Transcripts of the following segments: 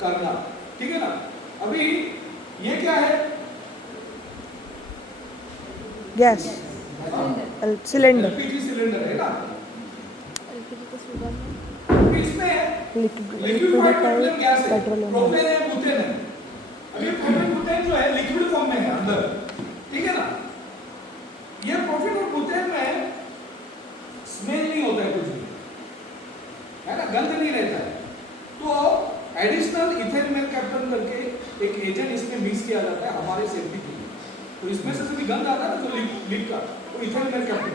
करना, ठीक है ना। अभी ये क्या है? गैस सिलेंडर, एलपीजी सिलेंडर है ना। एलपीजी तो सुबह में इसमें लिक्विफाइड लिक्विफाइड पेट्रोलियम गैस है, पेट्रोलियम प्रोपेन है, बुटेन है। अभी प्रोपेन बुटेन जो है लिक्विड फॉर्म में है अंदर, ठीक है ना। ये प्रोपेन और बुटेन में स्मेल नहीं होता है कुछ भी, है ना, गंध नहीं रहता है। तो एडिशनल इथेन मेरकैप्टन करके एक एजेंट इसमें मिक्स किया जाता है हमारे सेफ्टी के लिए। तो इसमें से भी गंध आता है ना जो लीक का, तो इथेन मेरकैप्टन।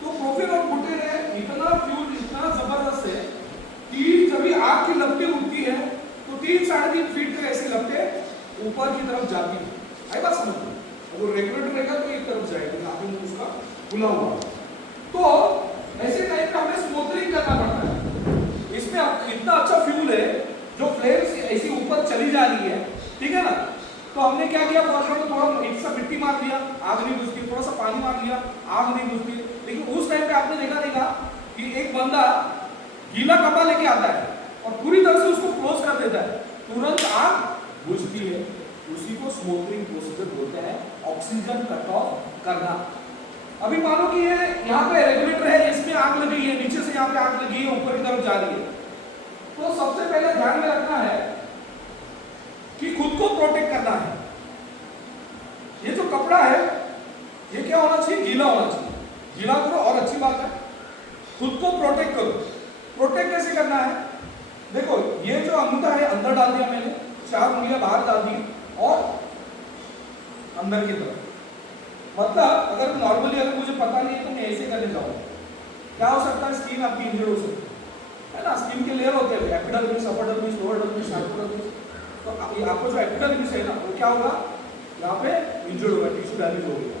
तो प्रोपेन और बुटेन है, इतना फ्यूल इतना जबरदस्त है कि जब भी आग की लपटें उठती है तो 3-3.5 फीट तक ऐसी लपटें ऊपर की तरफ जाती है। आई बात समझ में? अगर रेगुलेटर रहेगा तो एक तरफ जाएगी, आगे में उसका खुला हुआ। तो ऐसे टाइप का हमें स्मोथरिंग करना पड़ता है। इसमें इतना अच्छा फ्यूल है जो फ्लेम्स ऐसी ऊपर चली जा रही है, ठीक है ना। तो हमने क्या किया, फर्स्ट में थोड़ा एक सा मिट्टी मार दिया, आग नहीं बुझती, थोड़ा सा पानी मार दिया, आग नहीं बुझती। लेकिन उस टाइम पे आपने देखा कि एक बंदा गीला कपड़ा लेके आता है और पूरी तरह से उसको क्लोज कर देता है, तुरंत आग बुझती है। उसी को स्मोथरिंग प्रोसीजर बोलते हैं, ऑक्सीजन कट ऑफ करना। अभी मानो कि ये यहाँ पे रेगुलेटर है, इसमें आग लगी है, नीचे से यहाँ पे आग लगी है, ऊपर की तरफ जा रही है। तो सबसे पहले ध्यान में रखना है कि खुद को प्रोटेक्ट करना है। ये जो कपड़ा है ये क्या होना चाहिए? गीला होना चाहिए। गीला करो और अच्छी बात है, खुद को प्रोटेक्ट करो। प्रोटेक्ट कैसे करना है? देखो ये जो अंगूठा है अंदर डाल दिया मैंने, 4 उंगलियां बाहर डाल दी और अंदर की तरफ। मतलब अगर नॉर्मली अगर मुझे पता नहीं है तो मैं ऐसे करने जाऊंगा, क्या हो सकता है? स्किन आपकी इंजर्ड हो सकती है ना। स्किन के लेयर होते हैं, एपिडर्मिस, अपर डर्मिस, लोअर डर्मिस, हाइपोडर्मिस। तो आपको जो एपिडर्मिस है ना वो क्या होगा, यहाँ पे इंजर्ड होगा, टिश्यू डैमेज हो गया।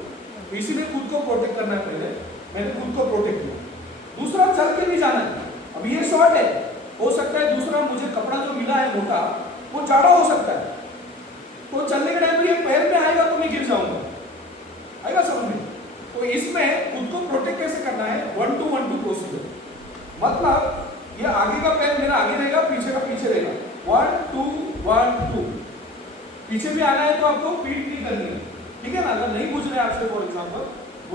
तो इसीलिए खुद को प्रोटेक्ट करना है। पहले मैंने खुद को प्रोटेक्ट किया। दूसरा, चल के नहीं जाना है। अब ये शॉर्ट है, हो सकता है दूसरा मुझे कपड़ा जो मिला है मोटा वो जाड़ा हो सकता है, तो चलने के टाइम ये पैर में आएगा तो मैं गिर जाऊंगा। आएगा समझ में? तो इसमें खुद को प्रोटेक्ट कैसे करना है? 1-2-1-2 प्रोसीजर। मतलब ये आगे का पैर मेरा आगे रहेगा, पीछे का पीछे रहेगा। 1-2-1-2। पीछे भी आना है तो आपको पीठ नहीं करनी है, ठीक है ना। अगर नहीं पूछ रहे आपसे फॉर एग्जाम्पल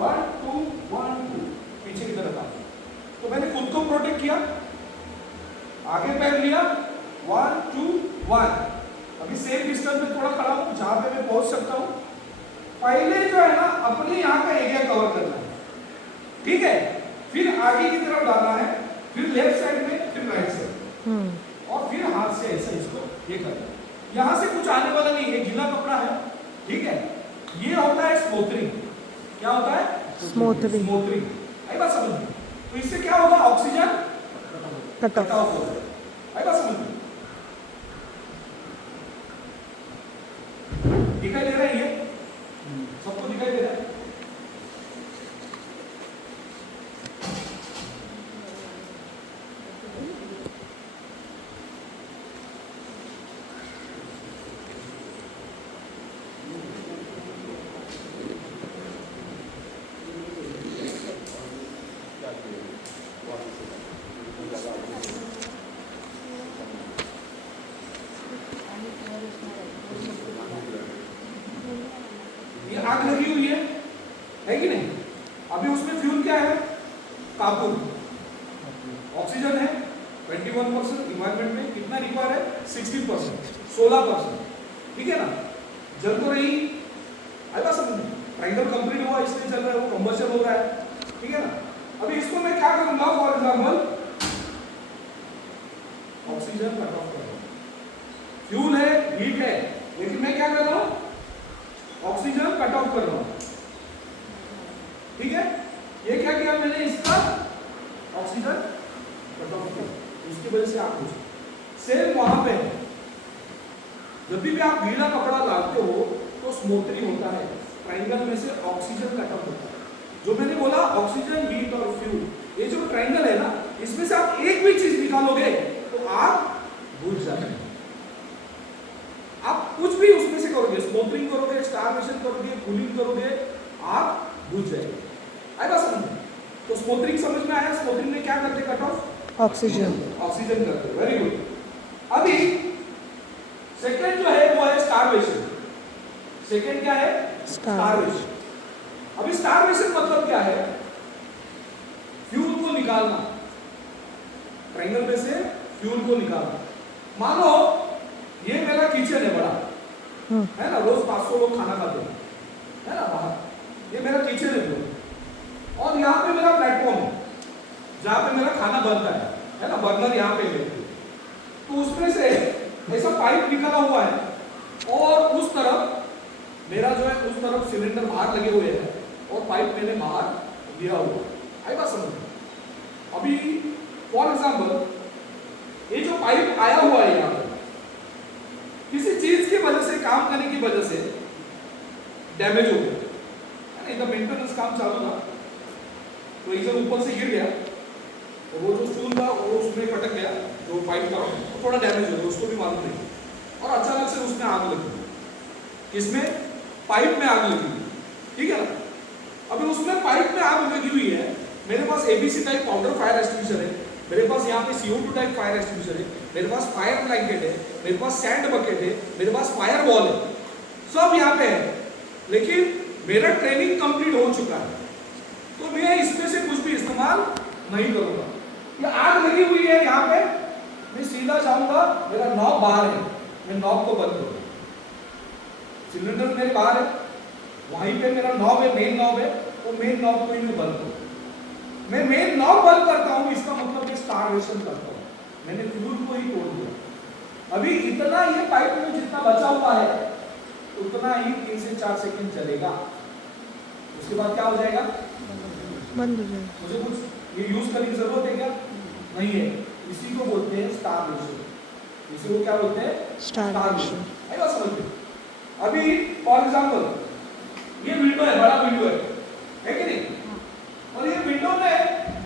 1-2-1-2 पीछे की तरफ आ। तो मैंने खुद को प्रोटेक्ट किया, आगे पैर लिया, 1-2-1। अभी सेम डिस्टेंस में थोड़ा खड़ा हूं जहां पे मैं पहुंच सकता हूं। पहले जो है ना अपने यहाँ का एरिया कवर करना है, ठीक है। फिर आगे की तरफ डालना है, फिर लेफ्ट साइड में, फिर राइट साइड, और फिर हाथ से ऐसा इसको ये करना है। यहाँ से कुछ आने वाला नहीं है, गीला कपड़ा है, ठीक है। ये होता है स्मोथरिंग। क्या होता है? स्मोथरिंग। आई बात समझ में? तो इससे क्या होगा? ऑक्सीजन कट ऑफ हो जाएगा। आई बात समझ में? दिखाई दे रहा है? ये सबको दिखाई दे रहा है? ये आग लगी हुई है कि नहीं? अभी उसमें फ्यूल क्या है? कार्बन। ऑक्सीजन है 21%, इन्वायरमेंट में कितना रिक्वायर है? 16%, 16%, ठीक है ना। जल तो रही, आएगा समझ में? ट्रायंगल कंप्लीट हुआ, इसलिए चल रहा है, वो कंबशन हो रहा है, ठीक है ना। अभी इसको मैं क्या करूंगा? For example oxygen cut off कर रहा हूं। फ्यूल है, हीट है, लेकिन मैं क्या कर रहा हूं? ऑक्सीजन कट ऑफ कर रहा हूं, ठीक है। ये क्या किया मैंने? इसका ऑक्सीजन कट ऑफ किया, इसकी वजह से आप पूछो। सेम वहां पे जब भी आप गीला कपड़ा डालते हो तो स्मोथरिंग होता है, ट्रायंगल में से ऑक्सीजन कट ऑफ होता है। जो मैंने बोला ऑक्सीजन, हीट और फ्यूल, ये जो ट्रायंगल है ना, इसमें से आप एक भी चीज निकालोगे तो आग बुझ जाएगी। आप कुछ भी उसमें से करोगे, स्मोथरिंग करोगे, स्टारवेशन करोगे, कूलिंग करोगे, आग बुझ जाएगी। आएगा समझ में? तो स्मोथरिंग समझ में आया? स्मोथरिंग में क्या करते? कट ऑफ ऑक्सीजन करते। Very good. अभी सेकंड क्या है? स्टारवेशन। अभी स्टारवेशन मतलब क्या है? फ्यूल को निकालना, ट्रायंगल में से फ्यूल को निकालना। मान लो ये मेरा किचन है बड़ा, है ना, रोज 500 लोग खाना खाते हैं, है ना, बाहर। ये मेरा किचन है पूरा, और यहाँ पे मेरा प्लेटफॉर्म है जहाँ पे मेरा खाना बनता है ना, बर्नर यहाँ पे है। तो उसमें से ऐसा पाइप निकला हुआ है, और उस तरफ मेरा जो है, उस तरफ सिलेंडर बाहर लगे हुए हैं, और पाइप मैंने बाहर दिया हुआ है। आई बात समझ? अभी फॉर एग्जाम्पल ये जो पाइप आया हुआ है यहाँ पे, किसी चीज की वजह से, काम करने की वजह से डैमेज हो गया, है ना, इधर मेंटेनेंस काम चालू था, तो एक जन ऊपर से गिर गया, तो वो जो स्टूल था वो उसमें कटक गया, जो पाइप था तो थोड़ा डैमेज हो गया, उसको भी मालूम नहीं, और अचानक से उसमें आग लगी। किसमें? पाइप में आग लगी, ठीक है ना। अभी उसमें पाइप में आग लगी हुई है, मेरे पास ABC type powder fire extinguisher है, मेरे पास यहाँ पे CO2 टाइप फायर एक्सटिंग्विशर है, मेरे पास फायर ब्लैंकेट है, मेरे पास सैंड बकेट है, मेरे पास फायर वॉल है, सब यहाँ पे है। लेकिन मेरा ट्रेनिंग कंप्लीट हो चुका है, तो मैं इसमें से कुछ भी इस्तेमाल नहीं करूंगा। ये आग लगी हुई है यहाँ पे, मैं सीधा जाऊंगा, मेरा नॉब बाहर है, मैं नॉब को बंद करूंगा। सिलेंडर मेरे बाहर है, वहीं पे मेरा नॉब है, मेन नॉब है, तो मेन नॉब को ही मैं बंद करूंगा। मैं मेन नॉब बंद करता हूं, इसका मतलब मैं स्टारवेशन करता हूं, मैंने फ्यूल को ही तोड़ दिया। अभी इतना ये पाइप में जितना बचा हुआ है उतना ही 3 से 4 सेकंड चलेगा, उसके बाद क्या हो जाएगा? बंद हो जाएगा। मुझे कुछ ये यूज करने की जरूरत है क्या? नहीं है। इसी को बोलते हैं स्टारवेशन, इसी को क्या बोलते हैं? स्टारवेशन। आई बात समझ में? अभी फॉर एग्जांपल ये विंडो है, बड़ा विंडो है कि नहीं, और ये विंडो में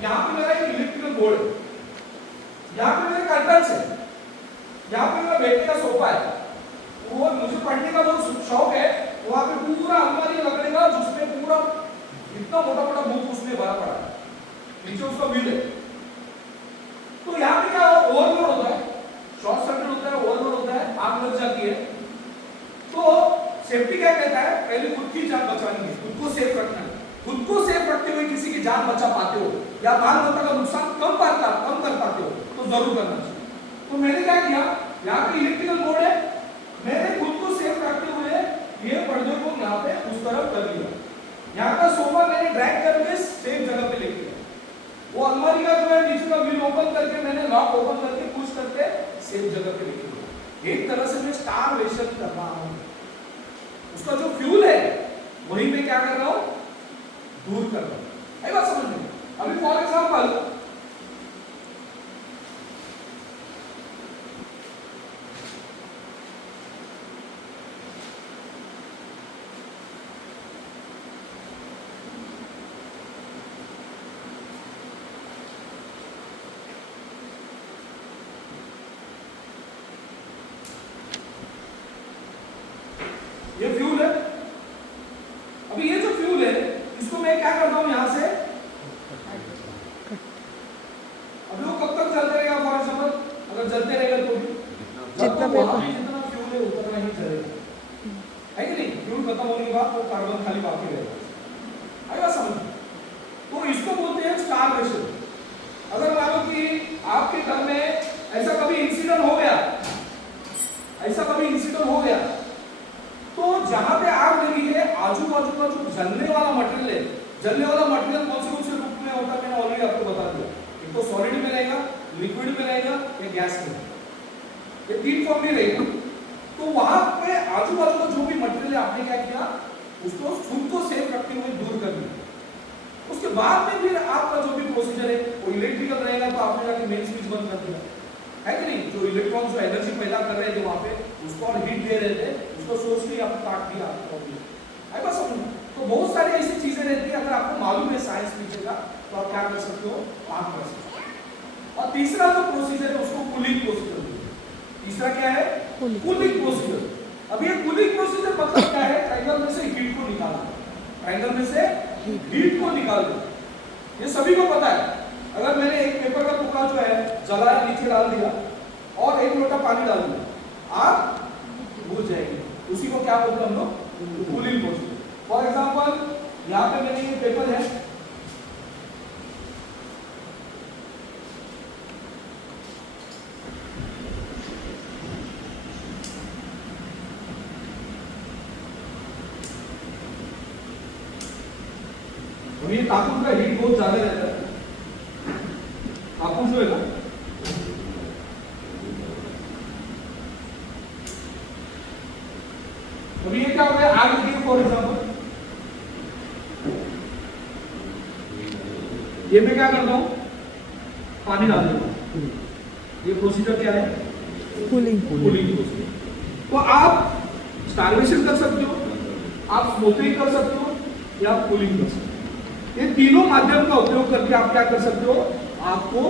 यहाँ पे मेरा एक इलेक्ट्रिकल बोर्ड है, यहाँ पे मेरे कर्टन्स है, यहाँ पे मेरा बैठने का सोफा है, वो मुझे पढ़ने का बहुत शौक है, वहाँ पे पूरा अलमारी लगने का, जिसमें पूरा इतना मोटा मोटा बुक उसमें भरा पड़ा है, नीचे उसका व्हील है। तो यहाँ पे क्या ओवरलोड होता है, शॉर्ट सर्किट होता है, ओवरलोड होता है, आग लग जाती है। तो सेफ्टी क्या कहता है? पहले खुद की जान बचानी है, खुद को सेफ रखना है। खुद को सेफ रखते हुए किसी की जान बचा पाते हो या माल मत्ता का नुकसान कम कर पाते हो तो जरूर करना चाहिए। तो मैंने क्या किया, यहाँ पे इलेक्ट्रिकल बोर्ड है, मैंने खुद को सेफ रखते हुए ये पर्दे को यहाँ पे उस तरफ कर दिया। यहाँ का सोफा मैंने ड्रैग करके सेफ जगह पे लेके गया। वो अलमारी का जो है नीचे का व्हील ओपन करके मैंने लॉक ओपन करके पुश करके सेफ जगह पे लेके गया। एक तरह से मैं स्टारवेशन कर रहा हूँ, उसका जो फ्यूल है वही मैं क्या कर रहा हूँ? दूर कर रहा हूं। आई बात समझ में? अभी फॉर एग्जांपल ये फ्यूल है। अभी ये जो फ्यूल है इसको मैं क्या करता हूं यहां से, अभी वो कब तक चलते रहेगा? फॉर एग्जांपल अगर चलते रहेगा तो भी जितना फ्यूल है उतना ही चलेगा, है कि नहीं? फ्यूल खत्म होने के बाद वो कार्बन खाली बाकी रहेगा। आई बात समझ? तो इसको बोलते हैं स्टारवेशन। अगर मानो कि आपके घर में ऐसा कभी इंसिडेंट हो गया, तो जहां पे आग लगी है आजू बाजू का जो जलने वाला मटेरियल कौन से रूप में होता है मैंने ऑलरेडी आपको बता दिया। एक तो सॉलिड में रहेगा, लिक्विड में रहेगा या गैस में, ये 3 फॉर्म में रहेगा। तो वहां पे आजू बाजू का जो भी मटेरियल आपने क्या किया, उसको खुद को सेफ रखते हुए दूर कर दिया। उसके बाद में फिर आपका जो भी प्रोसीजर है वो इलेक्ट्रिकल रहेगा, तो आपने जाके मेन स्विच बंद कर दिया, है कि नहीं? जो इलेक्ट्रॉन जो एनर्जी पैदा कर रहे थे वहां पे, उसको और हीट दे रहे थे, उसको सोर्स भी आपको काट दिया आपको। आई बात समझ? तो बहुत सारी ऐसी चीजें रहती है, अगर आपको मालूम है साइंस पीछे का तो आप क्या कर सकते हो, आप कर सकते हो। और तीसरा जो प्रोसीजर है उसको कूलिंग प्रोसीजर। तीसरा क्या है? Cooling procedure. अब ये कूलिंग प्रोसीजर मतलब क्या है? ट्रायंगल में से हीट को निकालना, ट्रायंगल में से हीट को निकाल दो। ये सभी को पता है। अगर मैंने एक पेपर का टुकड़ा जो है जलाया, नीचे डाल दिया और 1 लोटा पानी डाल दिया, आग बुझ जाएगी। उसी को क्या बोलते हैं हम लोग? Cooling procedure. फॉर एग्जांपल यहाँ पे मैंने ये पेपर है, और ये तापमान का हीट बहुत ज्यादा रहता है, तापमान जो है ना अभी ये क्या हो गया, आग लगी फॉर एग्जांपल, ये मैं क्या करता हूं, पानी डाल देता हूं, ये प्रोसीजर क्या है, कूलिंग कूलिंग प्रोसीजर। तो आप स्टार्वेशन कर सकते हो, आप स्मोकिंग कर सकते हो, या आप कूलिंग कर सकते हो। ये तीनों माध्यम का उपयोग करके आप क्या कर सकते हो, आपको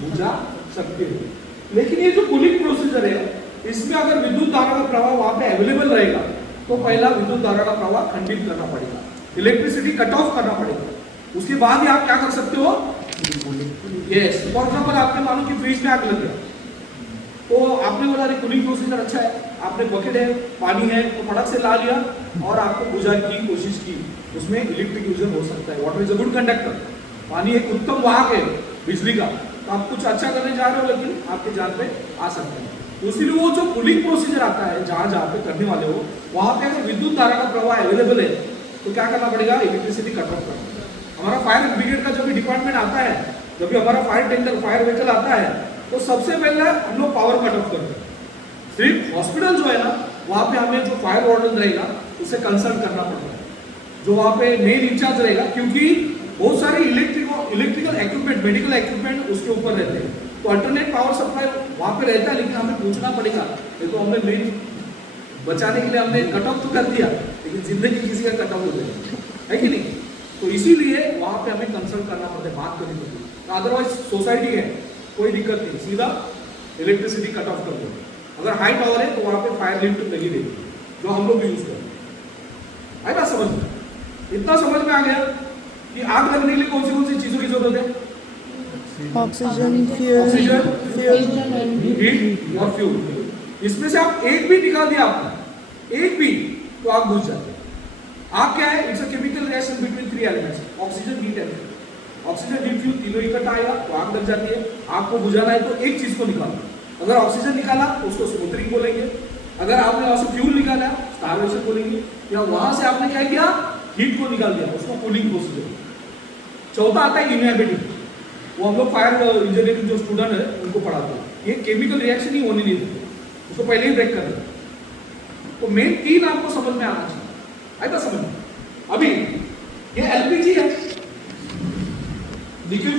बुझा सकते हो। लेकिन ये जो कूलिंग प्रोसीजर है, इसमें अगर विद्युत धारा का प्रवाह वहां पे अवेलेबल रहेगा तो पहला विद्युत धारा का प्रवाह खंडित करना पड़ेगा, इलेक्ट्रिसिटी कट ऑफ करना पड़ेगा, उसके बाद ही आप क्या कर सकते हो, यस। फॉर एग्जांपल आपने मानो कि फ्रिज में आग लग गया, तो आपने बोला अरे कूलिंग प्रोसीजर अच्छा है, आपने बकेट है, पानी है, तो फटक से ला लिया और आपको बुझाने की कोशिश की, उसमें इलेक्ट्रिक यूजन हो सकता है। Water is a good conductor, पानी एक उत्तम वाहक है बिजली का, तो आप कुछ अच्छा करने जा रहे हो लेकिन आपके जान पे आ सकते हैं। तो इसीलिए वो जो कूलिंग प्रोसीजर आता है, जहां जहां पे करने वाले हो वहां पे अगर विद्युत धारा का प्रवाह अवेलेबल है तो क्या करना पड़ेगा, इलेक्ट्रिसिटी कट ऑफ करना। हमारा फायर ब्रिगेड का जब भी डिपार्टमेंट आता है, जब भी हमारा फायर टेंडर फायर व्हीकल आता है, तो सबसे पहले हम लोग पावर कट ऑफ करते हैं। सिर्फ हॉस्पिटल जो है ना, वहां पे हमें जो फायर वार्डन रहेगा उससे कंसल्ट करना पड़ता है, जो वहां पे मेन इंचार्ज रहेगा, क्योंकि बहुत सारी इलेक्ट्रिकल इक्विपमेंट, मेडिकल इक्विपमेंट उसके ऊपर रहते हैं, तो अल्टरनेट पावर सप्लाई वहां पे रहता है, लेकिन हमें पूछना पड़ेगा। ये तो हमने मेन बचाने के लिए हमने कट ऑफ तो कर दिया, लेकिन जिंदगी किसी का कट ऑफ हो जाएगी, है कि नहीं? तो इसीलिए वहां पे हमें कंसल्ट करना पड़ता है, बात करनी पड़ती है। अदरवाइज सोसाइटी है, कोई दिक्कत नहीं, सीधा इलेक्ट्रिसिटी कट ऑफ कर दो। अगर हाई टावर है तो वहां पे फायर लिफ्ट लगी रहेगी, जो हम लोग यूज करते हैं। आई बात समझ में? इतना समझ में आ गया कि आग लगने के लिए कौन सी चीजों की जरूरत है, ऑक्सीजन, फ्यूल, हीट और फ्यूल। इसमें से आप एक भी निकाल दिया आपने, एक भी, तो आग बुझ जाती है। आग क्या है, it's a chemical reaction between three elements, oxygen, heat and fuel. Oxygen, heat, fuel तीनों इकट्ठा आएगा तो आग लग जाती है। आग को बुझाना है तो एक चीज को निकालना, अगर ऑक्सीजन निकाला तो उसको स्मोथरिंग बोलेंगे, अगर आपने वहां से फ्यूल निकाला स्टार्वेशन बोलेंगे, या वहां से आपने क्या किया, हीट को निकाल दिया, उसको कूलिंग प्रोसीजर। चौथा आता है इनहिबिटिंग, वो हम लोग फायर इंजीनियरिंग जो स्टूडेंट है उनको पढ़ाते हैं। ये केमिकल रिएक्शन ही होने नहीं देते, उसको पहले ही ब्रेक कर देते। तो मेन तीन आपको समझ में आना चाहिए, आएगा समझ में? अभी ये एलपीजी है, लिक्विड